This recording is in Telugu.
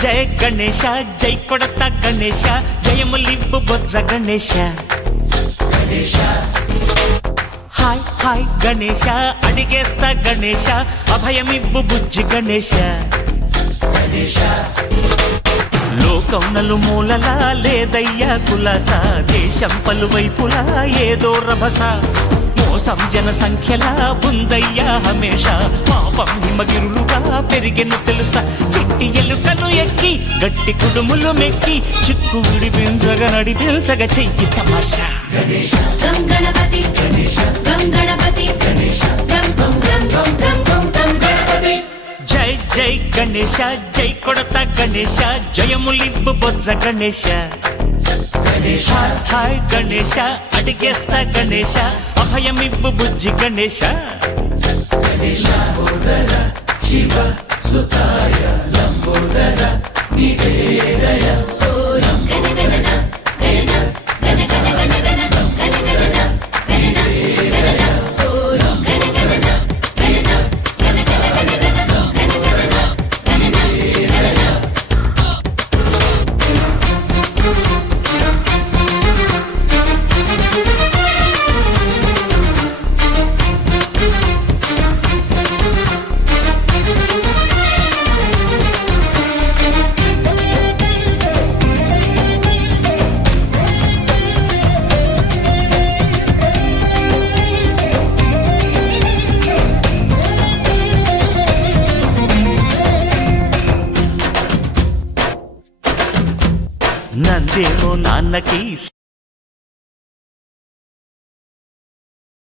జయ గణేశ జై కొడత గణేశ జయములివ్వు బొజ్జ గణేశ హాయ్ హాయ్ గణేశ అడిగేస్తా గణేశ అభయమివ్వు బుజ్జి గణేశ లోకం నలుమూలలా లేదయ్యా కులాస దేశం పలువైపులా ఏదో రభస మోసం జన సంఖ్యలా ఉందయ్యా హమేష పాపం హిమగిరులుగా పెరిగెను తెలుసా చిట్టి ఎలుకలు ఎక్కి గట్టి కుడుములు మెక్కి చిక్కు విడిపించగా నడిపించగా చెయ్యి తమాషా గం గణపతి గం గణపతి గం గం గం గం గం గం గం గణపతి జై జై గణేశ జై కొడత గణేశ జయములివ్వు బొజ్జ గణేశ హాయ్ గణేశ అడిగేస్తా గణేశ అభయమివ్వు బుజ్జి గణేశ శివ సుతాయ లంబోదర నివేదయ గణగణన గణన గణ గణ గణ గణ గణగణన గణన గణన గణగణన గణన గణ గణ గణ గణ గణగణన గణన గణన నందేమో నాన్నకి